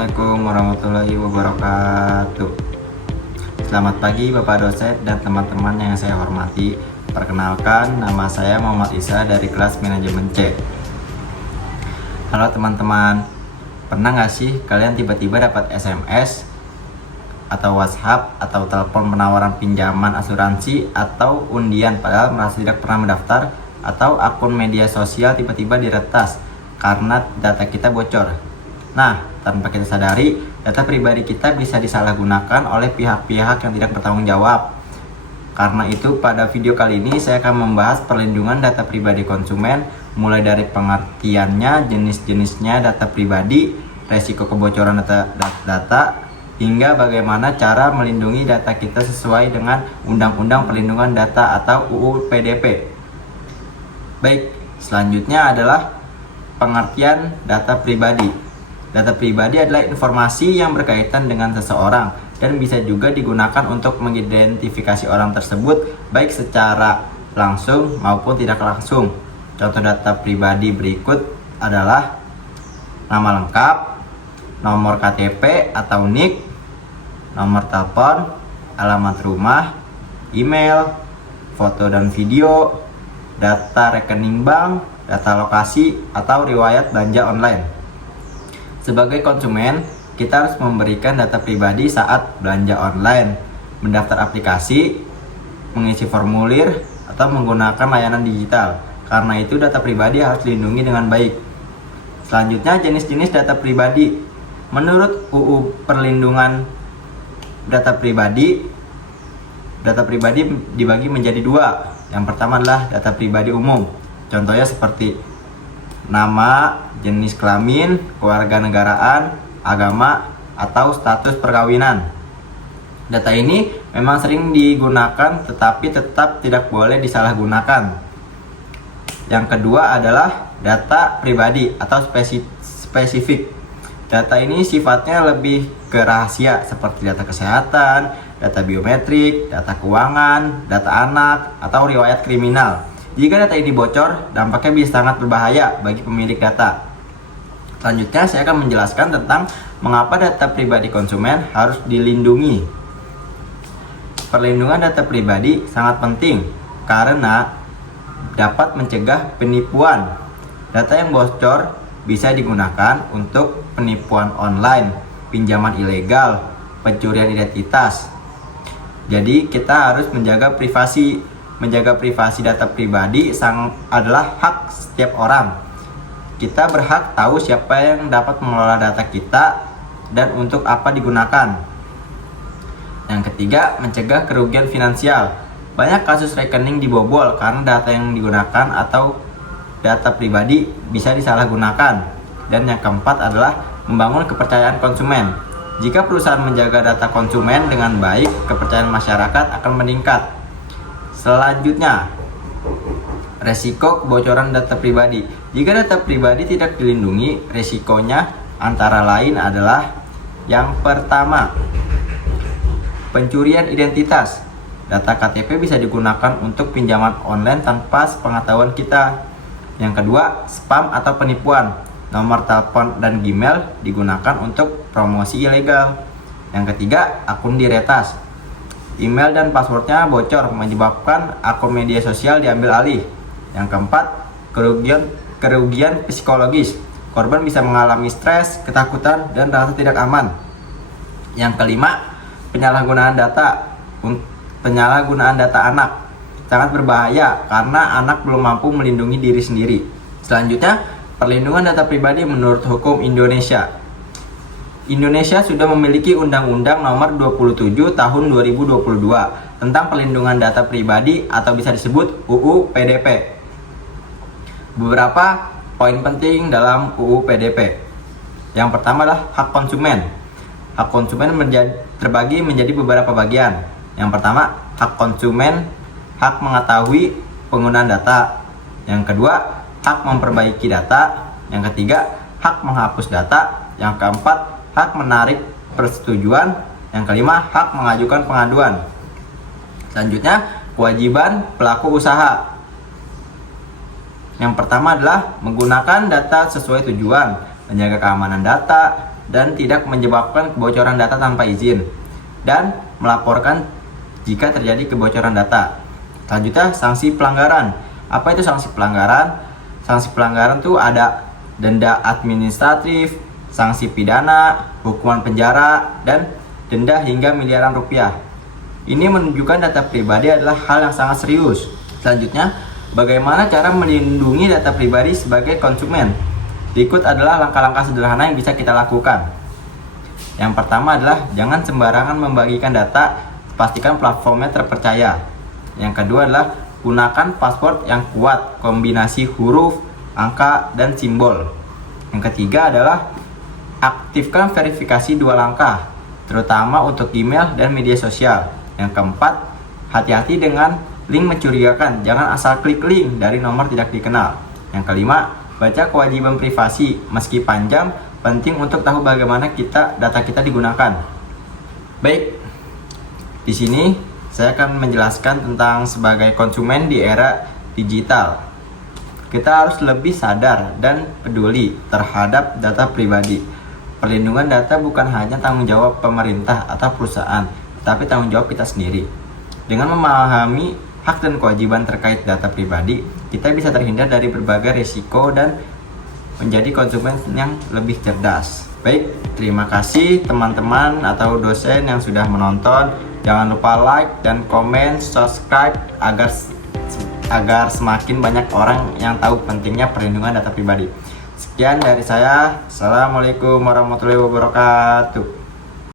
Assalamualaikum warahmatullahi wabarakatuh. Selamat pagi Bapak dosen dan teman-teman yang saya hormati. Perkenalkan, nama saya Muhammad Isa dari kelas manajemen C. Halo teman-teman, pernah nggak sih kalian tiba-tiba dapat SMS atau WhatsApp atau telepon penawaran pinjaman asuransi atau undian padahal merasa tidak pernah mendaftar, atau akun media sosial tiba-tiba diretas karena data kita bocor? Nah, tanpa kita sadari, data pribadi kita bisa disalahgunakan oleh pihak-pihak yang tidak bertanggung jawab. Karena itu, pada video kali ini saya akan membahas perlindungan data pribadi konsumen, mulai dari pengertiannya, jenis-jenisnya data pribadi, resiko kebocoran data, hingga bagaimana cara melindungi data kita sesuai dengan Undang-Undang Perlindungan Data atau UU PDP. Baik, selanjutnya adalah pengertian data pribadi. Data pribadi adalah informasi yang berkaitan dengan seseorang dan bisa juga digunakan untuk mengidentifikasi orang tersebut baik secara langsung maupun tidak langsung. Contoh data pribadi berikut adalah nama lengkap, nomor KTP atau NIK, nomor telepon, alamat rumah, email, foto dan video, data rekening bank, data lokasi, atau riwayat belanja online. Sebagai konsumen, kita harus memberikan data pribadi saat belanja online, mendaftar aplikasi, mengisi formulir, atau menggunakan layanan digital. Karena itu, data pribadi harus dilindungi dengan baik. Selanjutnya, jenis-jenis data pribadi. Menurut UU Perlindungan Data Pribadi dibagi menjadi dua. Yang pertama adalah data pribadi umum. Contohnya seperti nama, jenis kelamin, kewarganegaraan, agama, atau status perkawinan. Data ini memang sering digunakan tetapi tetap tidak boleh disalahgunakan. Yang kedua adalah data pribadi atau spesifik. Data ini sifatnya lebih ke rahasia seperti data kesehatan, data biometrik, data keuangan, data anak, atau riwayat kriminal. Jika data ini bocor, dampaknya bisa sangat berbahaya bagi pemilik data. Selanjutnya, saya akan menjelaskan tentang mengapa data pribadi konsumen harus dilindungi. Perlindungan data pribadi sangat penting karena dapat mencegah penipuan. Data yang bocor bisa digunakan untuk penipuan online, pinjaman ilegal, pencurian identitas. Jadi, kita harus menjaga privasi. Menjaga privasi data pribadi adalah hak setiap orang. Kita berhak tahu siapa yang dapat mengelola data kita dan untuk apa digunakan. Yang ketiga, mencegah kerugian finansial. Banyak kasus rekening dibobol karena data yang digunakan atau data pribadi bisa disalahgunakan. Dan yang keempat adalah membangun kepercayaan konsumen. Jika perusahaan menjaga data konsumen dengan baik, kepercayaan masyarakat akan meningkat. Selanjutnya, resiko kebocoran data pribadi. Jika data pribadi tidak dilindungi, resikonya antara lain adalah yang pertama, pencurian identitas. Data KTP bisa digunakan untuk pinjaman online tanpa sepengetahuan kita. Yang kedua, spam atau penipuan. Nomor telepon dan Gmail digunakan untuk promosi ilegal. Yang ketiga, akun diretas. Email dan passwordnya bocor menyebabkan akun media sosial diambil alih. Yang keempat, kerugian psikologis. Korban bisa mengalami stres, ketakutan, dan rasa tidak aman. Yang kelima, penyalahgunaan data anak. Sangat berbahaya karena anak belum mampu melindungi diri sendiri. Selanjutnya, perlindungan data pribadi menurut hukum Indonesia. Indonesia sudah memiliki Undang-Undang Nomor 27 Tahun 2022 tentang perlindungan data pribadi atau bisa disebut UU PDP. Beberapa poin penting dalam UU PDP. Yang pertama adalah hak konsumen. Hak konsumen terbagi menjadi beberapa bagian. Yang pertama, hak konsumen, hak mengetahui penggunaan data. Yang kedua, hak memperbaiki data. Yang ketiga, hak menghapus data. Yang keempat, hak menarik persetujuan. Yang kelima, hak mengajukan pengaduan. Selanjutnya, kewajiban pelaku usaha. Yang pertama adalah menggunakan data sesuai tujuan, menjaga keamanan data, dan tidak menyebabkan kebocoran data tanpa izin, dan melaporkan jika terjadi kebocoran data. Selanjutnya, sanksi pelanggaran. Apa itu sanksi pelanggaran? Sanksi pelanggaran itu ada denda administratif, sanksi pidana, hukuman penjara, dan denda hingga miliaran rupiah. Ini menunjukkan data pribadi adalah hal yang sangat serius. Selanjutnya, bagaimana cara melindungi data pribadi sebagai konsumen? Berikut adalah langkah-langkah sederhana yang bisa kita lakukan. Yang pertama adalah jangan sembarangan membagikan data, pastikan platformnya terpercaya. Yang kedua adalah gunakan password yang kuat, kombinasi huruf, angka, dan simbol. Yang ketiga adalah aktifkan verifikasi 2 langkah, terutama untuk email dan media sosial. Yang keempat, hati-hati dengan link mencurigakan, jangan asal klik link dari nomor tidak dikenal. Yang kelima, baca kewajiban privasi, meski panjang, penting untuk tahu bagaimana data kita digunakan. Baik, di sini saya akan menjelaskan tentang sebagai konsumen di era digital. Kita harus lebih sadar dan peduli terhadap data pribadi. Perlindungan data bukan hanya tanggung jawab pemerintah atau perusahaan, tetapi tanggung jawab kita sendiri. Dengan memahami hak dan kewajiban terkait data pribadi, kita bisa terhindar dari berbagai risiko dan menjadi konsumen yang lebih cerdas. Baik, terima kasih teman-teman atau dosen yang sudah menonton. Jangan lupa like dan komen, subscribe agar semakin banyak orang yang tahu pentingnya perlindungan data pribadi. Sekian dari saya. Assalamualaikum warahmatullahi wabarakatuh.